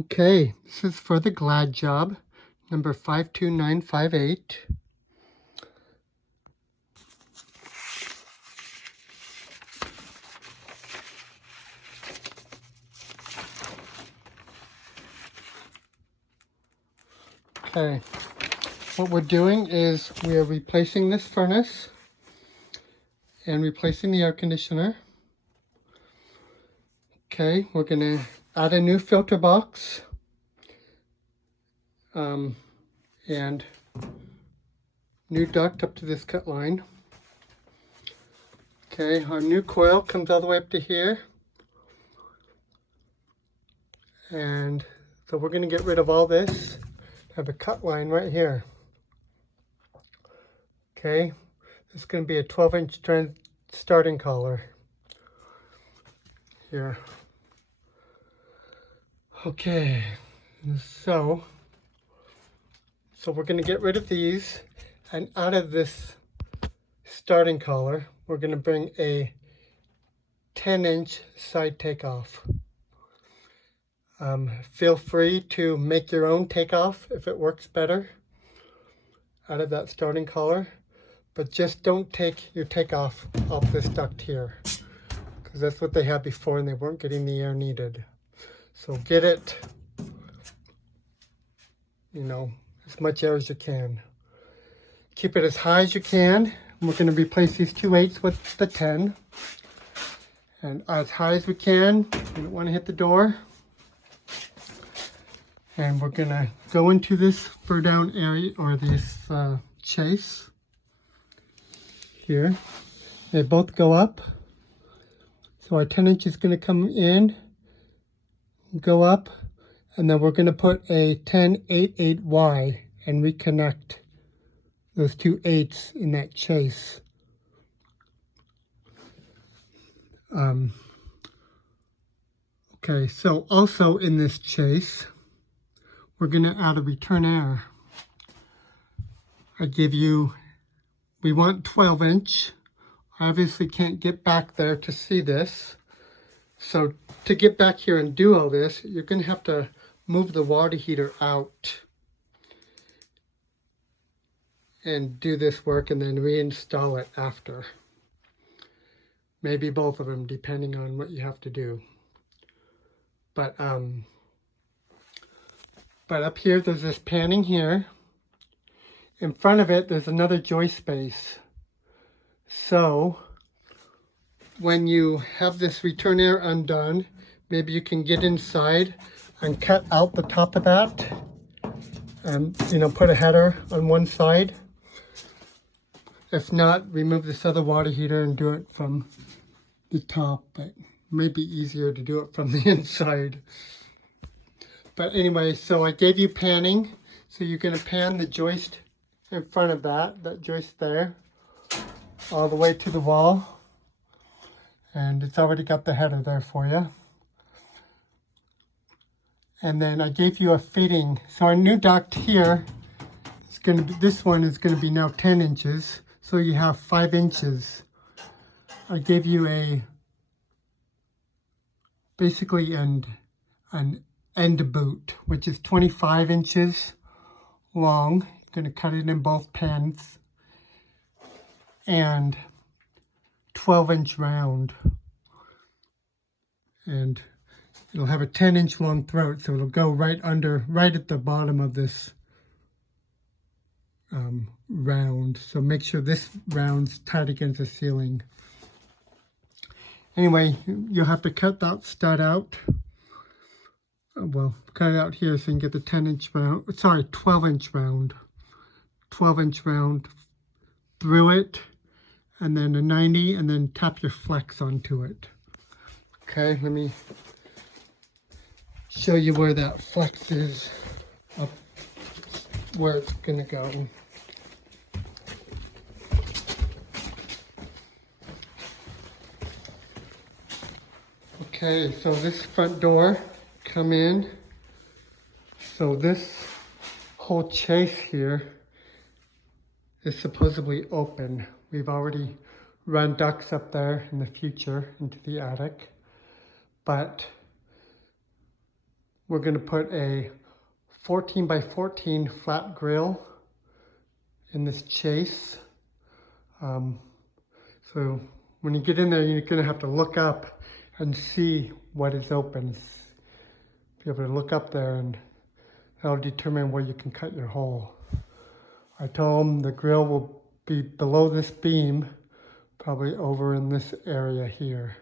Okay, this is for the Glad job, number 52958. Okay, what we're doing is we are replacing this furnace and replacing the air conditioner. Okay, we're going to add a new filter box and new duct up to this cut line. Okay, our new coil comes all the way up to here. And so we're going to get rid of all this. Have a cut line right here. Okay, this is going to be a 12-inch starting collar here. Okay, so we're going to get rid of these, and out of this starting collar, we're going to bring a 10-inch side takeoff. Feel free to make your own takeoff if it works better out of that starting collar, but just don't take your takeoff off this duct here, because that's what they had before and they weren't getting the air needed. So get it, as much air as you can. Keep it as high as you can. We're going to replace these 2 8s with the 10. And as high as we can. We don't want to hit the door. And we're going to go into this fur down area, or this chase here. They both go up. So our 10-inch is going to come in, go up, and then we're going to put a 10-8-8Y and reconnect those 2 8s in that chase. Okay, so also in this chase, we're going to add a return air. We want 12-inch. I obviously can't get back there to see this. So to get back here and do all this, you're going to have to move the water heater out and do this work and then reinstall it after. Maybe both of them, depending on what you have to do. But up here, there's this panning here. In front of it, there's another joist space. So when you have this return air undone, maybe you can get inside and cut out the top of that and, put a header on one side. If not, remove this other water heater and do it from the top, but it may be easier to do it from the inside. But anyway, so I gave you panning. So you're going to pan the joist in front of that joist there, all the way to the wall. And it's already got the header there for you. And then I gave you a fitting. So our new duct here is going to be, this one is going to be now 10 inches. So you have 5 inches. I gave you basically an end boot, which is 25 inches long. You're going to cut it in both pans. And 12-inch round. And it'll have a 10-inch long throat, so it'll go right at the bottom of this round. So make sure this round's tight against the ceiling. Anyway, you'll have to cut that stud out. Well, cut it out here so you can get the 10-inch round. Sorry, 12-inch round. 12-inch round through it, and then a 90, and then tap your flex onto it. Okay, let me show you where that flex is, up where it's gonna go. Okay, so this front door, come in. So this whole chase here is supposedly open. We've already run ducts up there in the future into the attic. But we're going to put a 14 by 14 flat grill in this chase. So when you get in there, you're going to have to look up and see what is open. Be able to look up there, and that'll determine where you can cut your hole. I told them the grill will be below this beam, probably over in this area here.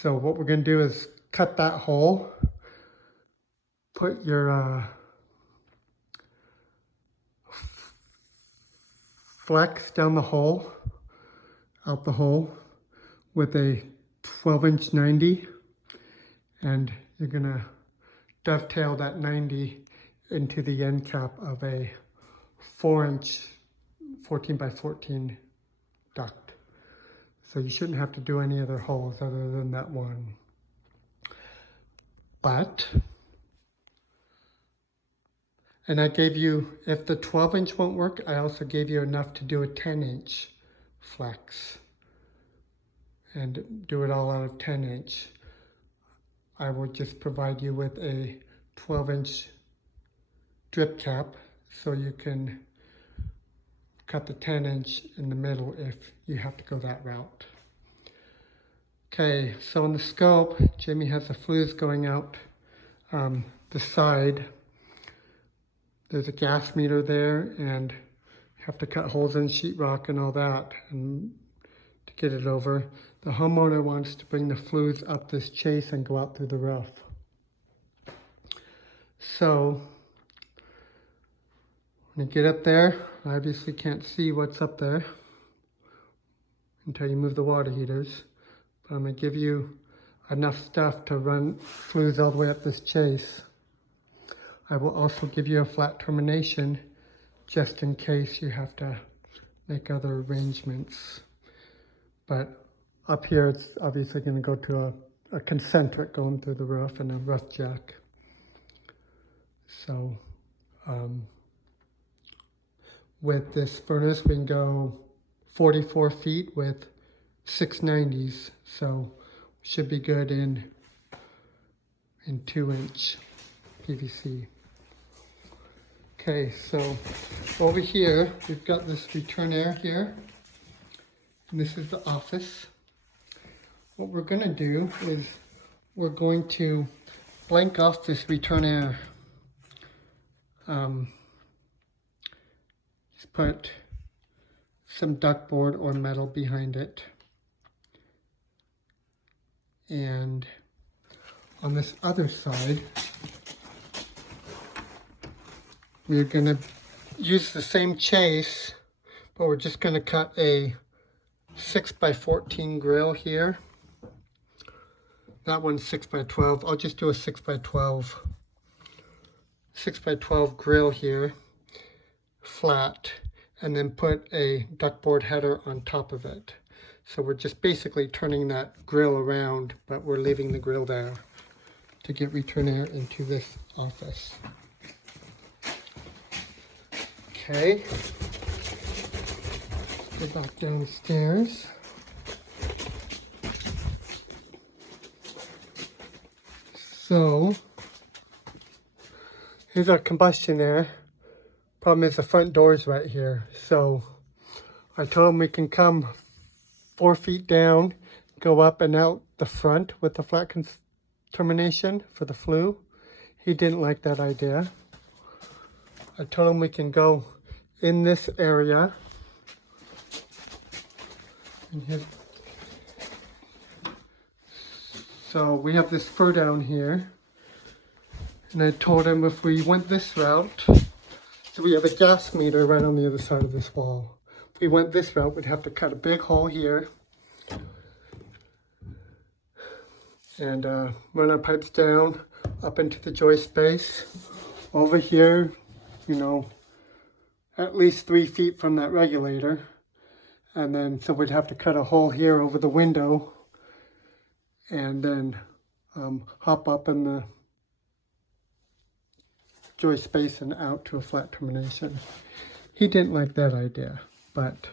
So what we're going to do is cut that hole, put your flex down the hole, out the hole with a 12-inch 90, and you're going to dovetail that 90 into the end cap of a 4-inch 14 by 14 duct. So you shouldn't have to do any other holes other than that one. But, and I gave you, if the 12-inch won't work, I also gave you enough to do a 10-inch flex and do it all out of 10-inch. I will just provide you with a 12-inch drip cap so you can cut the 10-inch in the middle if you have to go that route. Okay, so on the scope, Jamie has the flues going out the side. There's a gas meter there, and you have to cut holes in sheetrock and all that and to get it over. The homeowner wants to bring the flues up this chase and go out through the roof. So when you get up there, I obviously can't see what's up there until you move the water heaters. But I'm going to give you enough stuff to run flues all the way up this chase. I will also give you a flat termination just in case you have to make other arrangements. But up here, it's obviously going to go to a concentric going through the roof and a roof jack. So with this furnace, we can go 44 feet with 690s. So should be good in 2-inch PVC. Okay, so over here, we've got this return air here. And this is the office. What we're going to do is we're going to blank off this return air. Just put some ductboard or metal behind it. And on this other side, we're going to use the same chase, but we're just going to cut a 6 by 14 grill here. That one's 6 by 12. I'll just do a 6 by 12. 6 by 12 grill here, flat, and then put a ductboard header on top of it. So we're just basically turning that grill around, but we're leaving the grill there to get return air into this office. Okay, go back downstairs. So here's our combustion air. Problem is the front door is right here. So I told him we can come 4 feet down, go up and out the front with the flat termination for the flue. He didn't like that idea. I told him we can go in this area. So we have this fur down here. And I told him if we went this route, so we have a gas meter right on the other side of this wall. If we went this route, we'd have to cut a big hole here and run our pipes down up into the joist space. Over here, you know, at least 3 feet from that regulator. And then, so we'd have to cut a hole here over the window and then hop up in the joist space and out to a flat termination. He didn't like that idea, but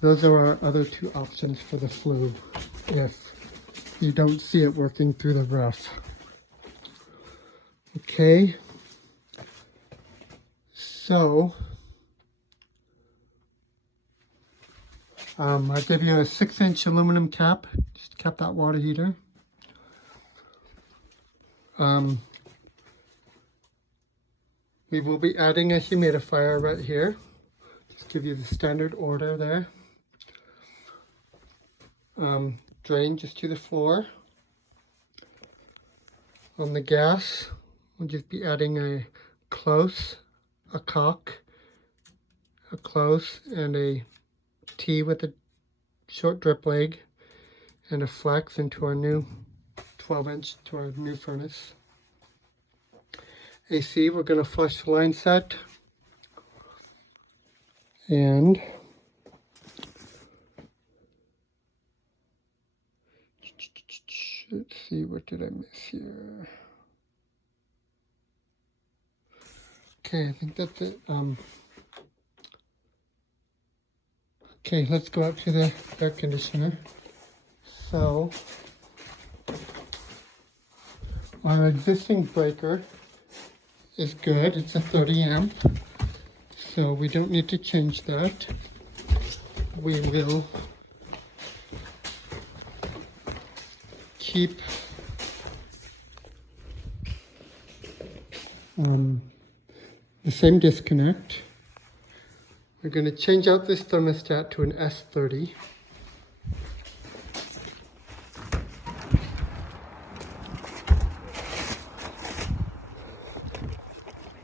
those are our other two options for the flue if you don't see it working through the roof. Okay. So, I'll give you a 6-inch aluminum cap. Just cap that water heater. We will be adding a humidifier right here. Just give you the standard order there. Drain just to the floor. On the gas, we'll just be adding a close, a cock, a close, and a T with a short drip leg, and a flex into our new 12-inch to our new furnace. AC, we're going to flush the line set, and let's see, what did I miss here? Okay, I think that's it. Okay, let's go up to the air conditioner. So, our existing breaker is good. It's a 30 amp. So we don't need to change that. We will keep the same disconnect. We're going to change out this thermostat to an S30.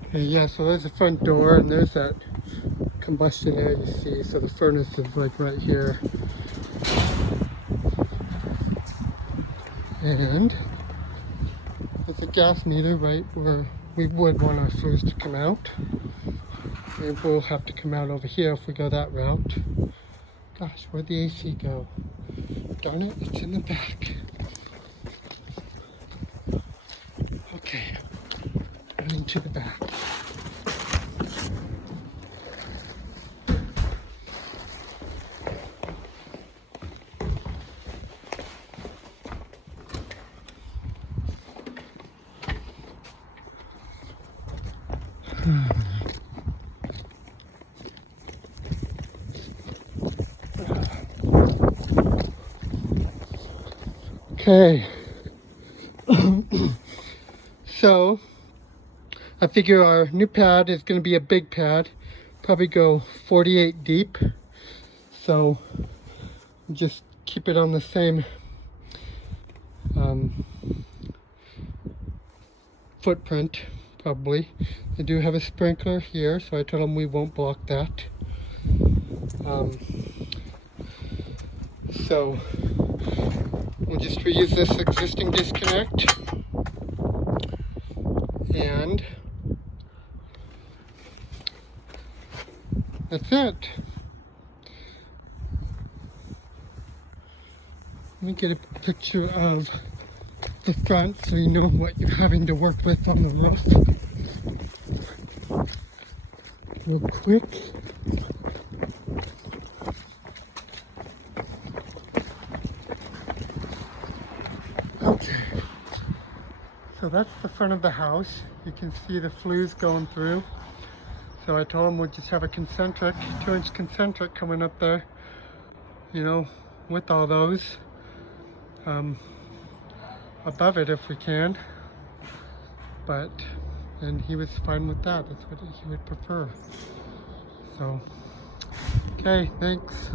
Okay, yeah, so there's the front door and there's that combustion air you see. So the furnace is like right here. And there's a gas meter right where we would want our flues to come out. It will have to come out over here if we go that route. Gosh, where'd the AC go? Darn it, it's in the back. Okay, running to the back. Okay, so I figure our new pad is going to be a big pad, probably go 48 deep, so just keep it on the same footprint probably. I do have a sprinkler here, so I told them we won't block that. So we'll just reuse this existing disconnect, and that's it. Let me get a picture of the front so you know what you're having to work with on the roof real quick. Okay, so that's the front of the house. You can see the flues going through. So I told them we'll just have a concentric, 2-inch concentric coming up there, you know, with all those above it if we can. But, and he was fine with that. That's what he would prefer. So, okay, thanks.